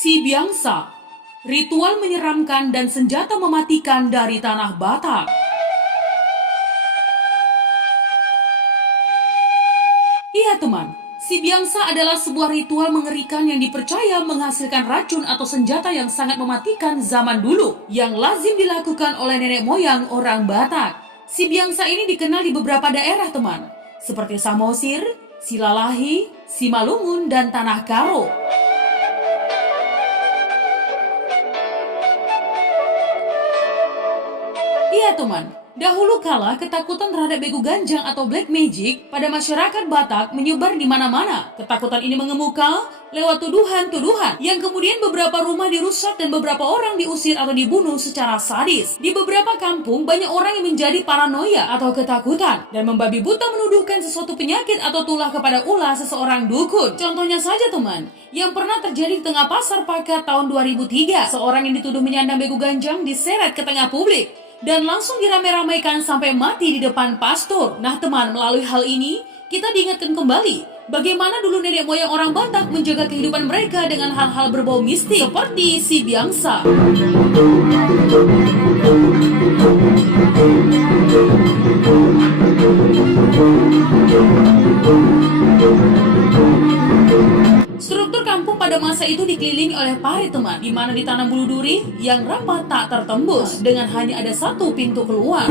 Si Biangsa, ritual menyeramkan dan senjata mematikan dari tanah Batak. Iya teman, si Biangsa adalah sebuah ritual mengerikan yang dipercaya menghasilkan racun atau senjata yang sangat mematikan zaman dulu, yang lazim dilakukan oleh nenek moyang orang Batak. Si Biangsa ini dikenal di beberapa daerah teman, seperti Samosir, Silalahi, Simalungun, dan Tanah Karo. Iya teman, dahulu kala ketakutan terhadap begu ganjang atau black magic pada masyarakat Batak menyebar di mana-mana. Ketakutan ini mengemuka lewat tuduhan-tuduhan yang kemudian beberapa rumah dirusak dan beberapa orang diusir atau dibunuh secara sadis. Di beberapa kampung banyak orang yang menjadi paranoia atau ketakutan dan membabi buta menuduhkan sesuatu penyakit atau tulah kepada ulah seseorang dukun. Contohnya saja teman, yang pernah terjadi di tengah pasar Pakat tahun 2003, seorang yang dituduh menyandang begu ganjang diseret ke tengah publik dan langsung dirame-ramaikan sampai mati di depan pastor. Nah teman, melalui hal ini, kita diingatkan kembali bagaimana dulu nenek moyang orang Batak menjaga kehidupan mereka dengan hal-hal berbau mistik seperti si Biangsa. Struktur kampung pada masa itu dikelilingi oleh parit teman, di mana ditanam bulu duri yang rapat tak tertembus dengan hanya ada satu pintu keluar.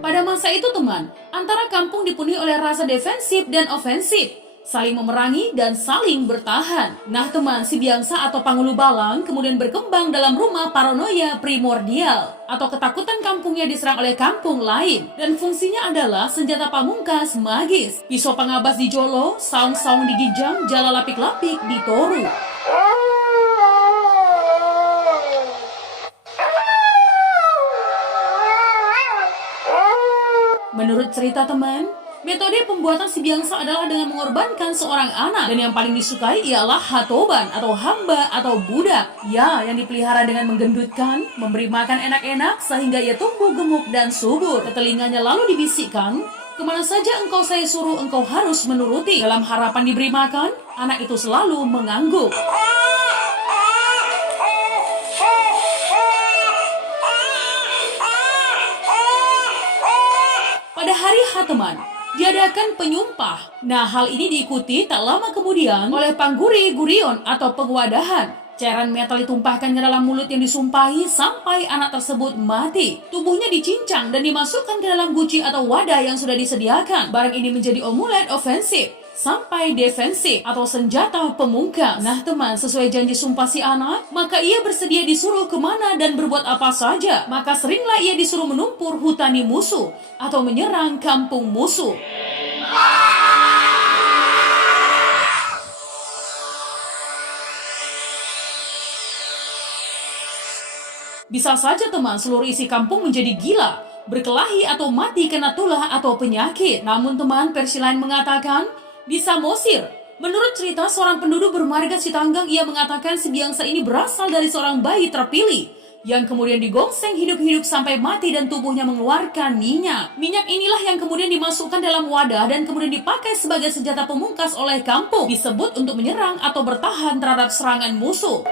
Pada masa itu teman, antara kampung dipenuhi oleh rasa defensif dan ofensif, saling memerangi dan saling bertahan. Nah teman, si Biangsa atau Pangulu Balang kemudian berkembang dalam rumah paranoia primordial atau ketakutan kampungnya diserang oleh kampung lain, dan fungsinya adalah senjata pamungkas magis. Pisau pangabas di Jolo, saung-saung di Gijang, jala lapik-lapik di Toru. Menurut cerita teman, metode pembuatan si Biangsa adalah dengan mengorbankan seorang anak, dan yang paling disukai ialah hatoban atau hamba atau budak, ya, yang dipelihara dengan menggendutkan, memberi makan enak-enak sehingga ia tumbuh gemuk dan subur. Ke telinganya lalu dibisikkan, kemana saja engkau saya suruh engkau harus menuruti. Dalam harapan diberi makan, anak itu selalu mengangguk. Pada hari H teman, diadakan penyumpah. Nah, hal ini diikuti tak lama kemudian oleh pangguri gurion atau pengwadahan. Cairan metal ditumpahkan ke dalam mulut yang disumpahi sampai anak tersebut mati. Tubuhnya dicincang dan dimasukkan ke dalam guci atau wadah yang sudah disediakan. Barang ini menjadi amulet ofensif sampai defensif atau senjata pemungkas. Nah teman, sesuai janji sumpah si anak, maka ia bersedia disuruh kemana dan berbuat apa saja. Maka seringlah ia disuruh menumpur hutani musuh atau menyerang kampung musuh. Bisa saja teman, seluruh isi kampung menjadi gila, berkelahi atau mati kena tulah atau penyakit. Namun teman, versi lain mengatakan, di Samosir, menurut cerita seorang penduduk bermarga Sitanggang, ia mengatakan si Biangsa ini berasal dari seorang bayi terpilih yang kemudian digongseng hidup-hidup sampai mati dan tubuhnya mengeluarkan minyak. Minyak inilah yang kemudian dimasukkan dalam wadah dan kemudian dipakai sebagai senjata pemungkas oleh kampung, disebut untuk menyerang atau bertahan terhadap serangan musuh.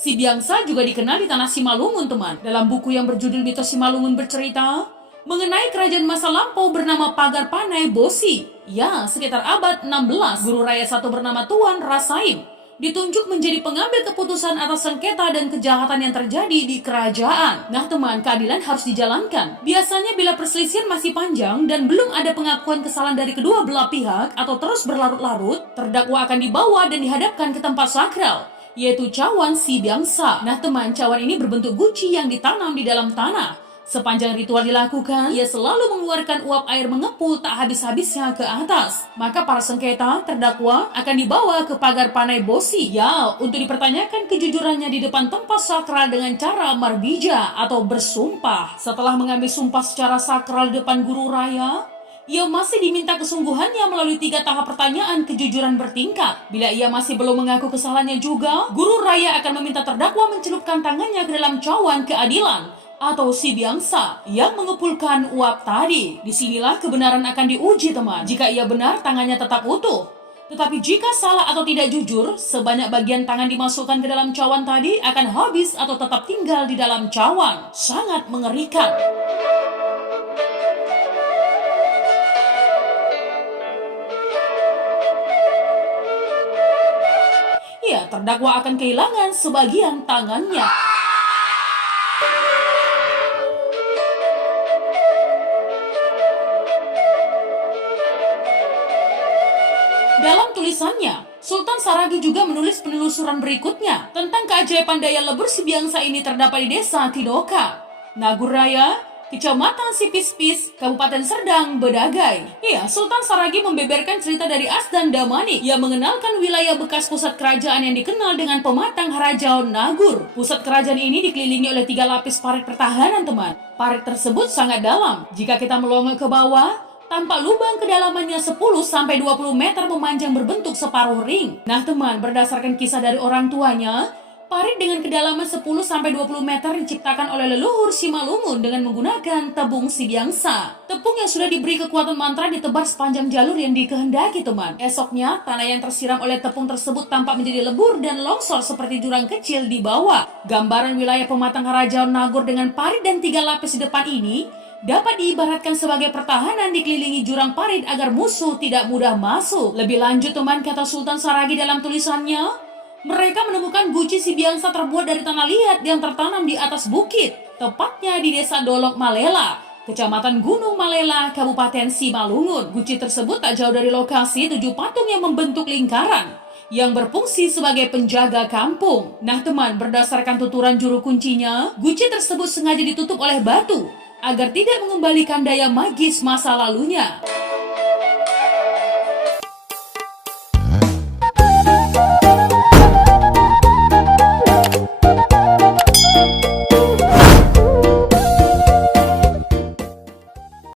Si Biangsa juga dikenal di tanah Simalungun teman. Dalam buku yang berjudul Mitos Simalungun bercerita mengenai kerajaan masa lampau bernama Pagar Panai Bosi. Ya, sekitar abad 16, guru raya satu bernama Tuan Rasaim ditunjuk menjadi pengambil keputusan atas sengketa dan kejahatan yang terjadi di kerajaan. Nah teman, keadilan harus dijalankan. Biasanya bila perselisihan masih panjang dan belum ada pengakuan kesalahan dari kedua belah pihak atau terus berlarut-larut, terdakwa akan dibawa dan dihadapkan ke tempat sakral, yaitu cawan si Biangsa. Nah teman, cawan ini berbentuk guci yang ditanam di dalam tanah. Sepanjang ritual dilakukan, ia selalu mengeluarkan uap air mengepul tak habis-habisnya ke atas. Maka para sengketa terdakwa akan dibawa ke Pagar Panai Bosi, ya, untuk dipertanyakan kejujurannya di depan tempat sakral dengan cara marbija atau bersumpah. Setelah mengambil sumpah secara sakral di depan guru raya, Ia masih diminta kesungguhannya melalui 3 tahap pertanyaan kejujuran bertingkat. Bila ia masih belum mengaku kesalahannya juga, guru raya akan meminta terdakwa mencelupkan tangannya ke dalam cawan keadilan atau si biangsa yang mengepulkan uap tadi. Disinilah kebenaran akan diuji, teman. Jika ia benar, tangannya tetap utuh. Tetapi jika salah atau tidak jujur, sebanyak bagian tangan dimasukkan ke dalam cawan tadi akan habis atau tetap tinggal di dalam cawan. Sangat mengerikan. Ya, terdakwa akan kehilangan sebagian tangannya. Dalam tulisannya, Sultan Saragi juga menulis penelusuran berikutnya tentang keajaiban daya lebur si biangsa ini terdapat di desa Tidoka, Nagur Raya, Kecamatan Sipispis, Kabupaten Serdang, Bedagai. Ya, Sultan Saragi membeberkan cerita dari Asdan Damani yang mengenalkan wilayah bekas pusat kerajaan yang dikenal dengan pematang Harajau Nagur. Pusat kerajaan ini dikelilingi oleh 3 lapis parit pertahanan, teman. Parit tersebut sangat dalam. Jika kita melongo ke bawah, tampak lubang kedalamannya 10-20 meter memanjang berbentuk separuh ring. Nah teman, berdasarkan kisah dari orang tuanya, parit dengan kedalaman 10-20 meter diciptakan oleh leluhur Simalungun dengan menggunakan tebung si biangsa. Tepung yang sudah diberi kekuatan mantra ditebar sepanjang jalur yang dikehendaki, teman. Esoknya, tanah yang tersiram oleh tepung tersebut tampak menjadi lebur dan longsor seperti jurang kecil di bawah. Gambaran wilayah pematang Harajau Nagur dengan parit dan 3 lapis di depan ini dapat diibaratkan sebagai pertahanan dikelilingi jurang parit agar musuh tidak mudah masuk. Lebih lanjut, teman, kata Sultan Saragi dalam tulisannya, mereka menemukan guci si biangsa terbuat dari tanah liat yang tertanam di atas bukit, tepatnya di desa Dolok Malela, Kecamatan Gunung Malela, Kabupaten Simalungun. Guci tersebut tak jauh dari lokasi 7 patung yang membentuk lingkaran yang berfungsi sebagai penjaga kampung. Nah teman, berdasarkan tuturan juru kuncinya, guci tersebut sengaja ditutup oleh batu agar tidak mengembalikan daya magis masa lalunya.